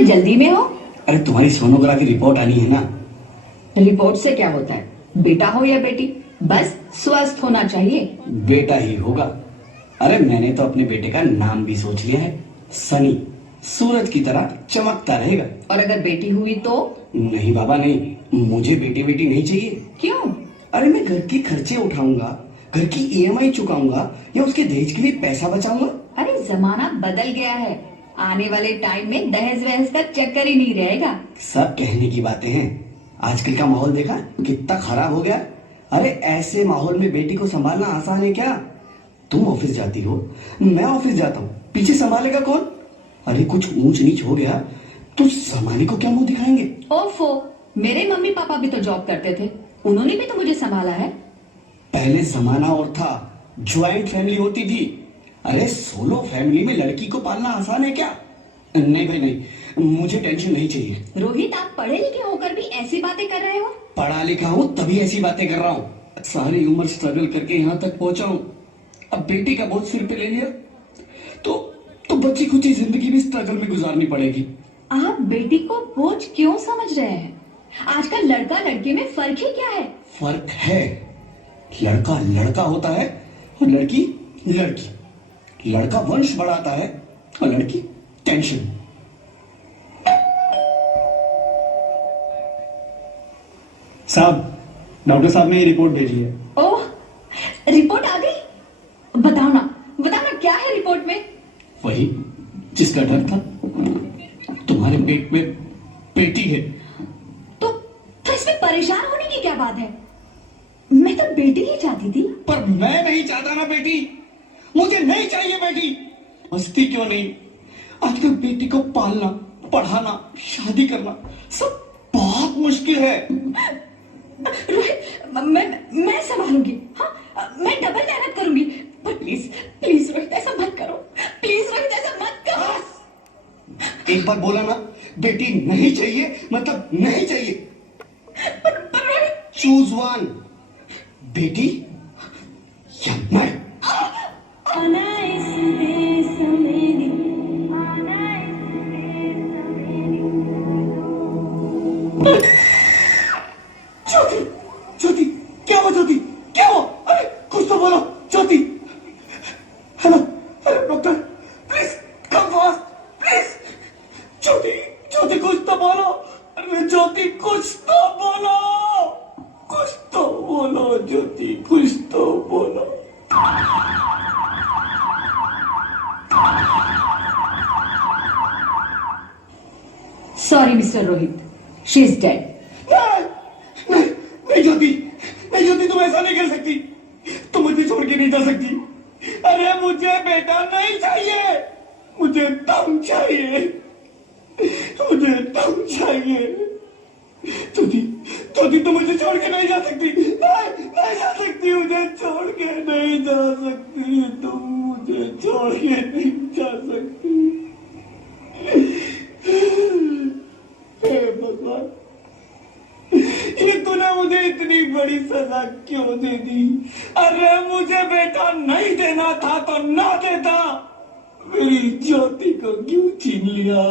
बड़े जल्दी में हो। अरे तुम्हारी सोनोग्राफी रिपोर्ट आनी है ना। रिपोर्ट से क्या होता है, बेटा हो या बेटी, बस स्वस्थ होना चाहिए। बेटा ही होगा। अरे मैंने तो अपने बेटे का नाम भी सोच लिया है, सनी। सूरज की तरह चमकता रहेगा। और अगर बेटी हुई तो? नहीं बाबा नहीं, मुझे बेटी बेटी नहीं चाहिए। क्यों? अरे मैं घर के खर्चे उठाऊंगा, घर की ईएमआई चुकाऊंगा या उसके दहेज के लिए पैसा बचाऊंगा। अरे जमाना बदल गया है, आने वाले टाइम में दहेज वहेज का चक्कर ही नहीं रहेगा। सब कहने की बातें हैं, आजकल का माहौल देखा कितना खराब हो गया। अरे ऐसे माहौल में बेटी को संभालना आसान है क्या? तुम ऑफिस जाती हो, मैं ऑफिस जाता हूँ, पीछे संभालेगा कौन? अरे कुछ ऊंच नीच हो गया तो संभाली को क्या मुंह दिखाएंगे? ओफो, मेरे मम्मी पापा भी तो जॉब करते थे, उन्होंने भी तो मुझे संभाला है। पहले जमाना और था, ज्वाइंट फैमिली होती थी। अरे सोलो फैमिली में लड़की को पालना आसान है क्या? नहीं भाई नहीं, मुझे टेंशन नहीं चाहिए। रोहित, आप पढ़े लिखे होकर भी ऐसी बातें कर रहे हो? पढ़ा लिखा हूँ तभी ऐसी बातें कर रहा हूँ। सारी उम्र स्ट्रगल करके यहाँ तक पहुंचा हूँ, अब बेटी का बोझ सिर पे ले लिया तो बच्ची खुद ही जिंदगी भी स्ट्रगल में गुजारनी पड़ेगी। आप बेटी को बोझ क्यों समझ रहे हैं? आजकल लड़का लड़की में फर्क ही क्या है? फर्क है, लड़का लड़का होता है और लड़की लड़की। लड़का वंश बढ़ाता है और लड़की टेंशन। साहब, डॉक्टर साहब ने ये रिपोर्ट भेजी है। ओह, रिपोर्ट आ गई? बताओ ना क्या है रिपोर्ट में? वही जिसका डर था, तुम्हारे पेट में बेटी है। तो इसमें परेशान होने की क्या बात है? मैं तो बेटी ही चाहती थी। पर मैं नहीं चाहता ना बेटी, मुझे नहीं चाहिए बेटी। मस्ती क्यों नहीं, आजकल बेटी को पालना, पढ़ाना, शादी करना सब बहुत मुश्किल है। रोहित, मैं संभालूंगी। हाँ, मैं डबल मेहनत करूंगी। पर प्लीज प्लीज रोहित, ऐसा मत करो। प्लीज रोहित, ऐसा मत करो। एक बार बोला ना, बेटी नहीं चाहिए मतलब नहीं चाहिए। पर रोहित, चूज वन, बेटी या मैं। ज्योति, ज्योति, क्या हुआ ज्योति, क्या हुआ? अरे कुछ तो बोलो Jyoti. Hello hello doctor, please come fast please. Jyoti, Jyoti कुछ तो बोलो। अरे ज्योति कुछ तो बोलो, कुछ तो बोलो ज्योति, कुछ तो बोलो। Sorry mister Rohit, she is dead. नहीं ज्योति, नहीं ज्योति, तुम ऐसा नहीं कर सकती, तुम मुझे छोड़ के नहीं जा सकती। अरे मुझे बेटा नहीं चाहिए, मुझे तुम चाहिए, मुझे तुम चाहिए। ज्योति, ज्योति तुम मुझे छोड़ के नहीं जा सकती, नहीं जा सकती, मुझे छोड़ के नहीं जा सकती, तुम मुझे छोड़ के नहीं जा सकती। हे भगवान, ये तूने मुझे इतनी बड़ी सजा क्यों दे दी? अरे मुझे बेटा नहीं देना था तो ना देता, मेरी ज्योति को क्यों छीन लिया?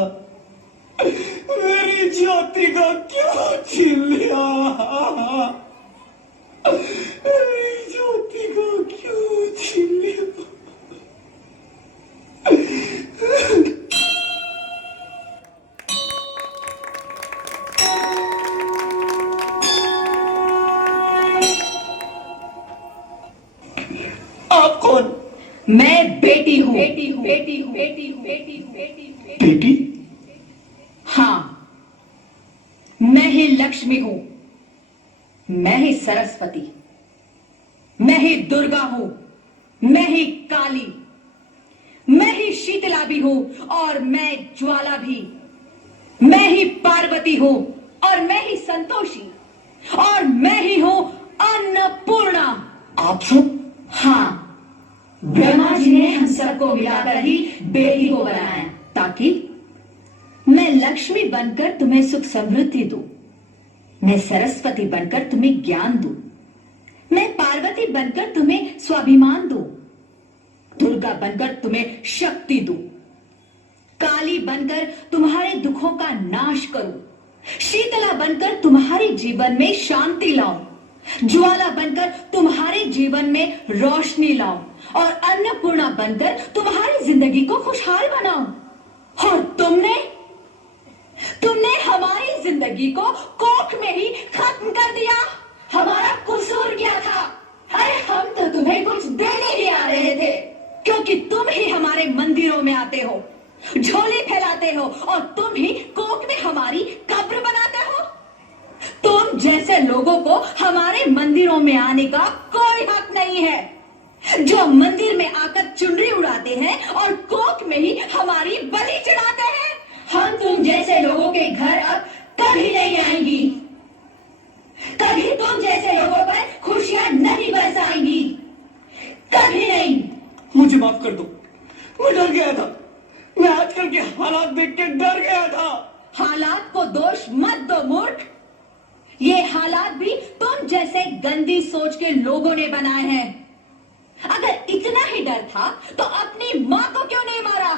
मेरी ज्योति को क्यों छीन लिया? मेरी ज्योति को क्यों छीन लिया? आप कौन? मैं बेटी हूँ। बेटी हूँ, बेटी हूँ, बेटी हूँ, बेटी हूँ, बेटी हूँ। बेटी? हाँ, मैं ही लक्ष्मी हूं, मैं ही सरस्वती, मैं ही दुर्गा हूं, मैं ही काली, मैं ही शीतला भी हूं और मैं ज्वाला भी, मैं ही पार्वती हूं और मैं ही संतोषी, और मैं ही हूं अन्नपूर्णा। आप सब? हाँ, ब्रह्मा जी ने हम सबको मिलाकर ही बेटी को बनाया, ताकि मैं लक्ष्मी बनकर तुम्हें सुख समृद्धि दूं, मैं सरस्वती बनकर तुम्हें ज्ञान दूं, मैं पार्वती बनकर तुम्हें स्वाभिमान दूं, दुर्गा बनकर तुम्हें शक्ति दूं, काली बनकर तुम्हारे दुखों का नाश करूं, शीतला बनकर तुम्हारे जीवन में शांति लाऊं, ज्वाला बनकर तुम्हारे जीवन में रोशनी लाऊं और अन्नपूर्णा बनकर तुम्हारी जिंदगी को खुशहाल बनाऊं। और तुमने हमारी जिंदगी को कोख में ही खत्म कर दिया। हमारा कसूर क्या था? अरे हम तो तुम्हें कुछ देने ही आ रहे थे, क्योंकि तुम ही हमारे मंदिरों में आते हो, झोली फैलाते हो और तुम ही कोख में हमारी कब्र बनाते हो। तुम जैसे लोगों को हमारे मंदिरों में आने का कोई हक नहीं है, जो मंदिर में आकर चुनरी उड़ाते हैं और कोख में ही हमारी बलि चढ़ाते हैं। हम तुम जैसे लोगों के घर अब कभी नहीं आएंगी, कभी तुम जैसे लोगों पर खुशियां नहीं बरसाएंगी, कभी नहीं। मुझे माफ कर दो, मैं डर गया था। मैं आजकल के हालात देख के डर गया था। हालात को दोष मत दो मूर्ख, ये हालात भी तुम जैसे गंदी सोच के लोगों ने बनाए हैं। अगर इतना ही डर था तो अपनी माँ को क्यों नहीं मारा,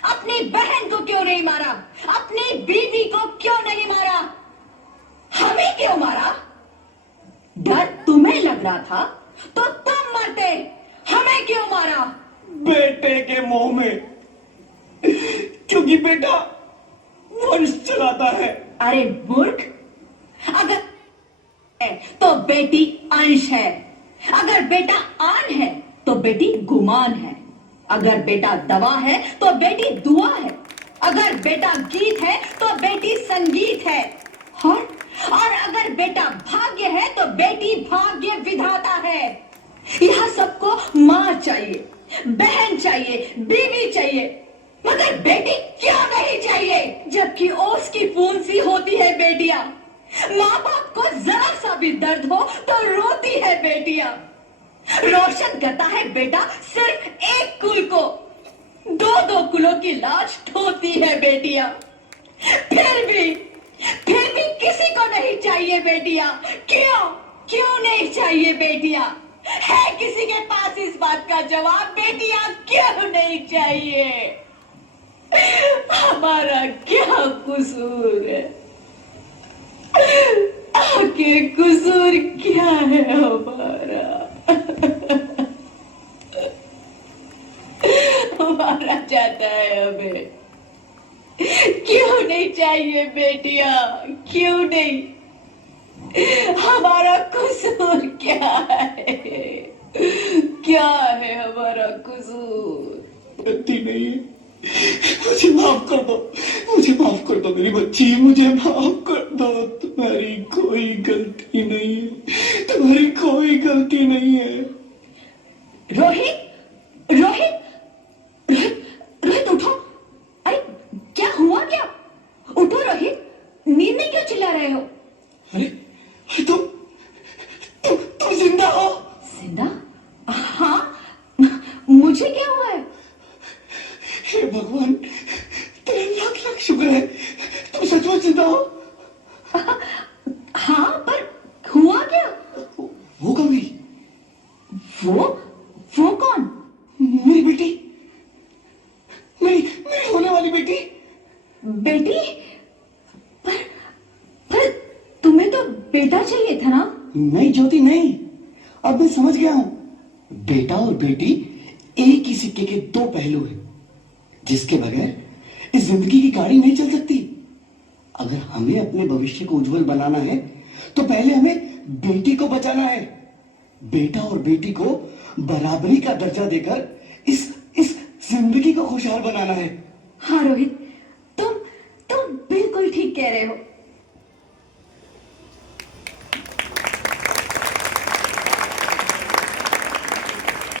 अपनी बहन को क्यों नहीं मारा, अपनी बीवी को क्यों नहीं मारा, हमें क्यों मारा? डर तुम्हें लग रहा था तो तुम मरते, हमें क्यों मारा? बेटे के मुंह में, क्योंकि बेटा वंश चलाता है। अरे मूर्ख, अगर है तो बेटी अंश है, अगर बेटा आन है तो बेटी गुमान है, अगर बेटा दवा है तो बेटी दुआ है, अगर बेटा गीत है तो बेटी संगीत है, और अगर बेटा भाग्य है तो बेटी भाग्य विधाता है। यह सबको माँ चाहिए, बहन चाहिए, बीवी चाहिए, मगर बेटी क्यों नहीं चाहिए? जबकि ओस की बूंद सी होती है बेटियां, माँ बाप को जरा सा भी दर्द हो तो रोती है बेटियां। रोशन करता है बेटा सिर्फ एक कुल को, दो कुलों की लाज ढोती है बेटियां। फिर भी किसी को नहीं चाहिए बेटियां। क्यों नहीं चाहिए बेटियां? है किसी के पास इस बात का जवाब? बेटियां क्यों नहीं चाहिए? हमारा क्या कसूर है? आखिर कसूर क्या है हमारा? हमारा जाता है हमें। क्यों नहीं चाहिए बेटियां? क्यों नहीं? हमारा कसूर क्या है? क्या है हमारा कसूर? गलती नहीं है, मुझे माफ कर दो, मुझे माफ कर दो मेरी बच्ची, मुझे माफ कर दो। तुम्हारी कोई गलती नहीं है, तुम्हारी कोई गलती नहीं है। रोहित रोहित रोहित रोहित उठो। अरे क्या हुआ? क्या? उठो रोहित, नींद में क्यों चिल्ला रहे हो? अरे तुम जिंदा हो? जिंदा? हाँ, मुझे क्या हुआ है? हे भगवान, तेरे लाख लाख शुक्र है, तुम सचमुच जिंदा हो। हाँ, पर हुआ क्या? वो कब गई? वो कौन? मेरी बेटी, मेरी होने वाली बेटी। बेटी? पर तुम्हें तो बेटा चाहिए था ना? नहीं ज्योति नहीं, अब मैं समझ गया हूं। बेटा और बेटी एक ही सिक्के के दो पहलू हैं, जिसके बगैर इस जिंदगी की गाड़ी नहीं चल सकती। अगर हमें अपने भविष्य को उज्जवल बनाना है तो पहले हमें बेटी को बचाना है। बेटा और बेटी को बराबरी का दर्जा देकर इस जिंदगी को खुशहाल बनाना है। हाँ रोहित, तुम बिल्कुल ठीक कह रहे हो।